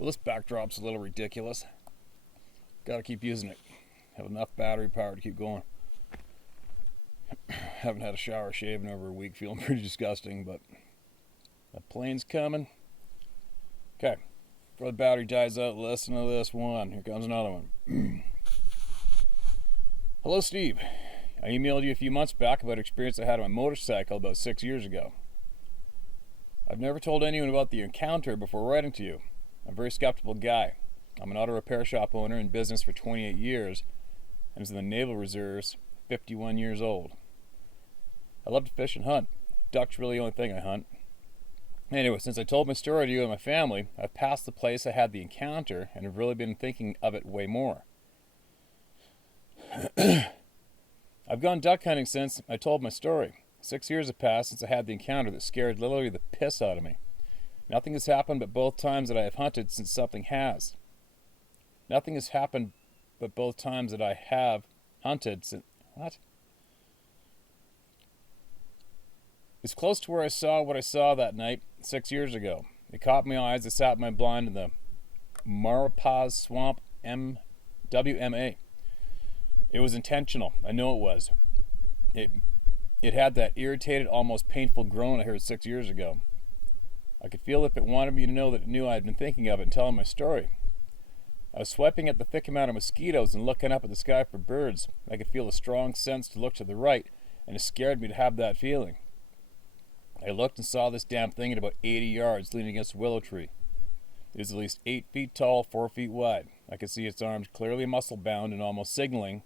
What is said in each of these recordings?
Well, this backdrop's a little ridiculous. Gotta keep using it. Have enough battery power to keep going. Haven't had a shower or shave in over a week, feeling pretty disgusting, but that plane's coming. Okay, before the battery dies out, listen to this one. Here comes another one. Hello, Steve. I emailed you a few months back about an experience I had on my motorcycle about 6 years ago. I've never told anyone about the encounter before writing to you. I'm a very skeptical guy. I'm an auto repair shop owner in business for 28 years and was in the Naval Reserves, 51 years old. I love to fish and hunt. Duck's really the only thing I hunt. Anyway, since I told my story to you and my family, I've passed the place I had the encounter and have really been thinking of it way more. I've gone duck hunting since I told my story. 6 years have passed since I had the encounter that scared literally the piss out of me. Nothing has happened but both times that I have hunted since something has. Nothing has happened but both times that I have hunted since... What? It's close to where I saw what I saw that night 6 years ago. It caught my eyes. I sat in my blind in the Maurepas Swamp WMA. It was intentional. I know it was. It had that irritated, almost painful groan I heard 6 years ago. I could feel if it wanted me to know that it knew I had been thinking of it and telling my story. I was swiping at the thick amount of mosquitoes and looking up at the sky for birds. I could feel a strong sense to look to the right, and it scared me to have that feeling. I looked and saw this damn thing at about 80 yards leaning against a willow tree. It was at least 8 feet tall, 4 feet wide. I could see its arms clearly muscle-bound and almost signaling,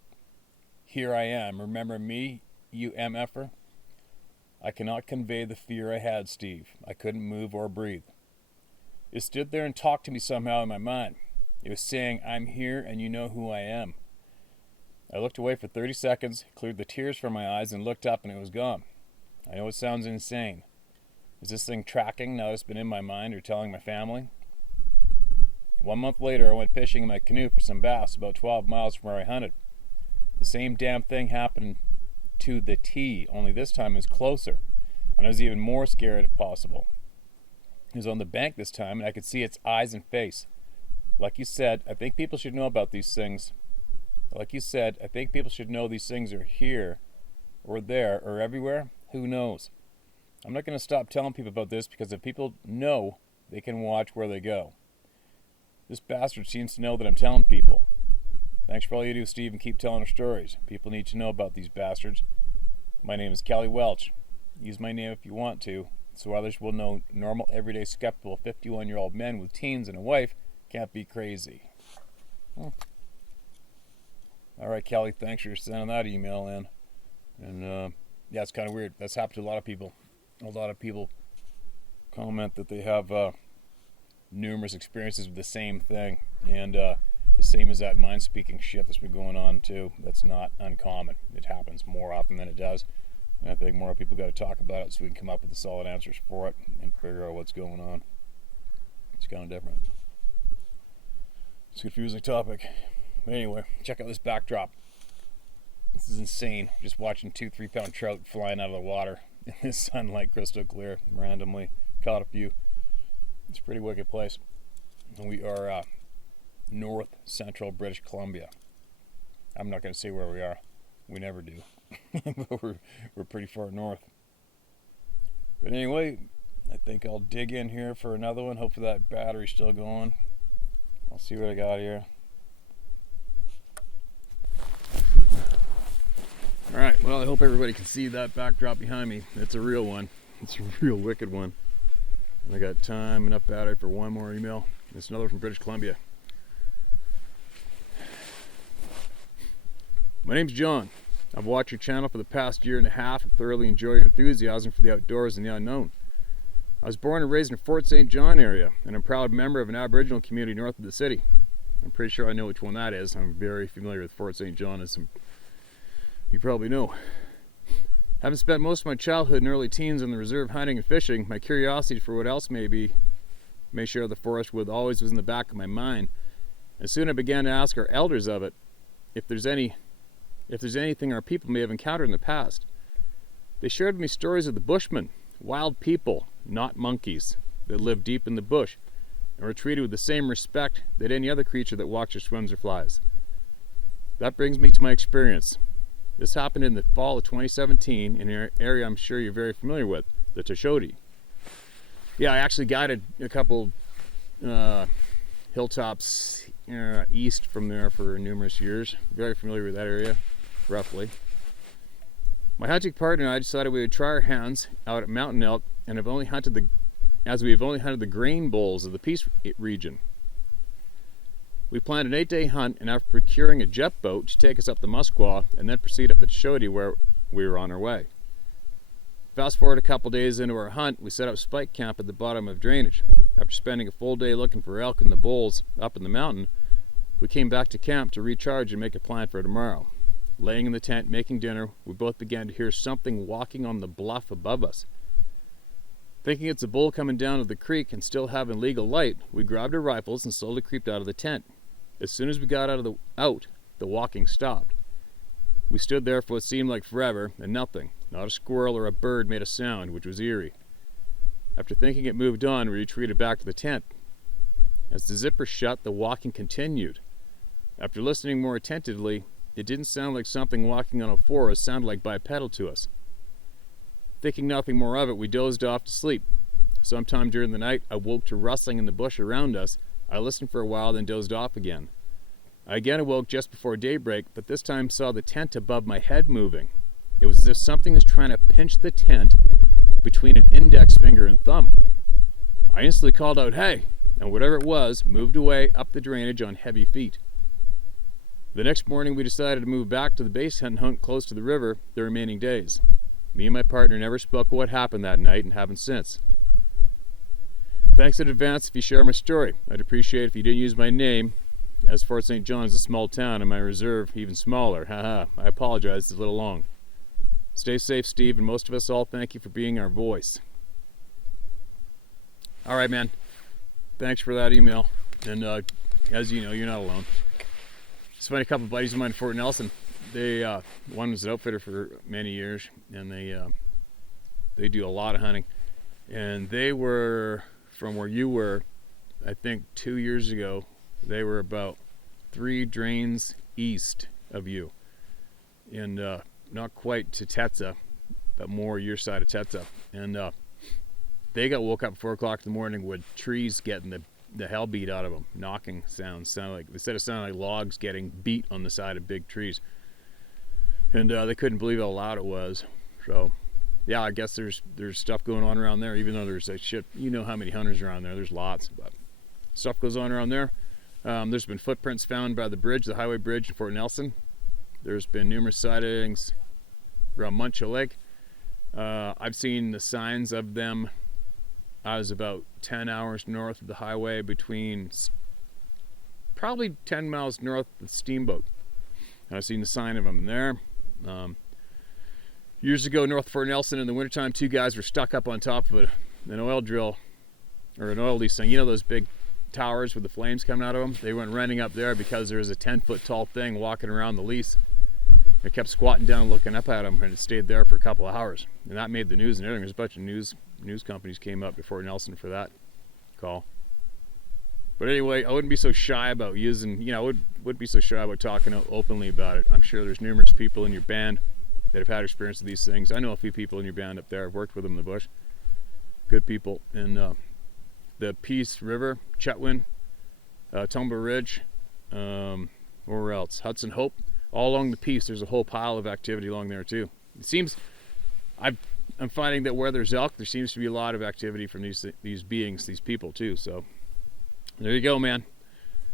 "Here I am, remember me, you MFer?" I cannot convey the fear I had, Steve. I couldn't move or breathe. It stood there and talked to me somehow in my mind. It was saying, "I'm here and you know who I am." I looked away for 30 seconds, cleared the tears from my eyes, and looked up and it was gone. I know it sounds insane. Is this thing tracking now that it's been in my mind or telling my family? 1 month later, I went fishing in my canoe for some bass about 12 miles from where I hunted. The same damn thing happened to the T, only this time it was closer, and I was even more scared if possible. It was on the bank this time, and I could see its eyes and face. Like you said, I think people should know about these things. Like you said, I think people should know these things are here, or there, or everywhere. Who knows? I'm not going to stop telling people about this because if people know, they can watch where they go. This bastard seems to know that I'm telling people. Thanks for all you do, Steve, and keep telling our stories. People need to know about these bastards. My name is Kelly Welch. Use my name if you want to, so others will know normal, everyday, skeptical 51-year-old men with teens and a wife can't be crazy. All right, Kelly, thanks for sending that email in. And yeah, it's kind of weird. That's happened to a lot of people. A lot of people comment that they have numerous experiences with the same thing. And the same as that mind-speaking shit that's been going on, too. That's not uncommon. It happens more often than it does. And I think more people got to talk about it so we can come up with the solid answers for it and figure out what's going on. It's kind of different. It's a confusing topic. But anyway, check out this backdrop. This is insane. Just watching 2-3 pound trout flying out of the water in the sunlight, crystal clear. Randomly caught a few. It's a pretty wicked place. And we are north central British Columbia. I'm not going to say where we are. We never do. But we're pretty far north. But anyway, I think I'll dig in here for another one. Hopefully that battery's still going. I'll see what I got here. Alright, well, I hope everybody can see that backdrop behind me. It's a real one. It's a real wicked one. And I got time, enough battery for one more email. It's another from British Columbia. My name's John. I've watched your channel for the past year and a half and thoroughly enjoy your enthusiasm for the outdoors and the unknown. I was born and raised in Fort St. John area, and I'm a proud member of an Aboriginal community north of the city. I'm pretty sure I know which one that is. I'm very familiar with Fort St. John, as you probably know. Having spent most of my childhood and early teens in the reserve hunting and fishing, my curiosity for what else may share the forest with always was in the back of my mind. And soon I began to ask our elders of it if there's anything our people may have encountered in the past. They shared with me stories of the Bushmen, wild people, not monkeys, that live deep in the bush, and were treated with the same respect that any other creature that walks or swims or flies. That brings me to my experience. This happened in the fall of 2017 in an area I'm sure you're very familiar with, the Toshodi. Yeah, I actually guided a couple hilltops east from there for numerous years. Very familiar with that area, roughly. My hunting partner and I decided we would try our hands out at mountain elk, and we've only hunted the grain bowls of the Peace region. We planned an 8-day hunt, and after procuring a jet boat to take us up the Muskwa and then proceed up the Toshodi where we were on our way. Fast forward a couple days into our hunt, we set up spike camp at the bottom of drainage. After spending a full day looking for elk in the bowls up in the mountain, we came back to camp to recharge and make a plan for tomorrow. Laying in the tent, making dinner, we both began to hear something walking on the bluff above us. Thinking it's a bull coming down to the creek and still having legal light, we grabbed our rifles and slowly creeped out of the tent. As soon as we got out, the walking stopped. We stood there for what seemed like forever, and nothing, not a squirrel or a bird, made a sound, which was eerie. After thinking it moved on, we retreated back to the tent. As the zipper shut, the walking continued. After listening more attentively, it didn't sound like something walking on a forest, it sounded like bipedal to us. Thinking nothing more of it, we dozed off to sleep. Sometime during the night, I woke to rustling in the bush around us. I listened for a while, then dozed off again. I again awoke just before daybreak, but this time saw the tent above my head moving. It was as if something was trying to pinch the tent between an index finger and thumb. I instantly called out, "Hey!" and whatever it was moved away up the drainage on heavy feet. The next morning we decided to move back to the base hunt close to the river the remaining days. Me and my partner never spoke of what happened that night and haven't since. Thanks in advance if you share my story. I'd appreciate it if you didn't use my name, as Fort St. John is a small town and my reserve even smaller. Haha, I apologize, it's a little long. Stay safe, Steve, and most of us all thank you for being our voice. All right, man. Thanks for that email. And as you know, you're not alone. Just find a couple buddies of mine in Fort Nelson. One was an outfitter for many years, and they do a lot of hunting. And they were from where you were, I think 2 years ago. They were about 3 drains east of you, and not quite to Tetza, but more your side of Tetza. And they got woke up at 4 o'clock in the morning with trees getting the hell beat out of them, knocking sounds. Instead of sounding like logs getting beat on the side of big trees. And they couldn't believe how loud it was. So yeah, I guess there's stuff going on around there, even though there's a shit, you know how many hunters are around there. There's lots, but stuff goes on around there. There's been footprints found by the bridge, the highway bridge in Fort Nelson. There's been numerous sightings around Muncha Lake. I've seen the signs of them. I was about 10 hours north of the highway, between probably 10 miles north of the Steamboat. And I've seen the sign of them there. Years ago, north of Fort Nelson, in the wintertime, 2 guys were stuck up on top of an oil drill, or an oil lease thing. You know those big towers with the flames coming out of them? They went running up there because there was a 10-foot tall thing walking around the lease. They kept squatting down looking up at them, and it stayed there for a couple of hours. And that made the news and everything. There's a bunch of news companies came up before Nelson for that call. But anyway, I wouldn't be so shy about using, I wouldn't be so shy about talking openly about it. I'm sure there's numerous people in your band that have had experience with these things. I know a few people in your band up there. I've worked with them in the bush. Good people. And the Peace River, Chetwynd, Tumble Ridge, where else? Hudson Hope. All along the Peace, there's a whole pile of activity along there too. It seems, I'm finding that where there's elk, there seems to be a lot of activity from these beings, these people too. So there you go, man.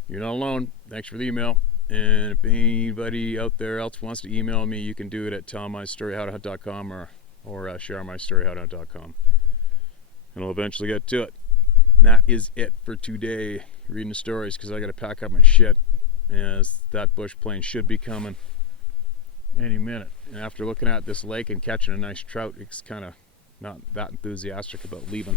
You're not alone. Thanks for the email. And if anybody out there else wants to email me, you can do it at tellmystoryhowtohunt.com or sharemystoryhowtohunt.com. And I'll eventually get to it. And that is it for today. Reading the stories, because I got to pack up my shit, as that bush plane should be coming any minute. And after looking at this lake and catching a nice trout, it's kind of not that enthusiastic about leaving.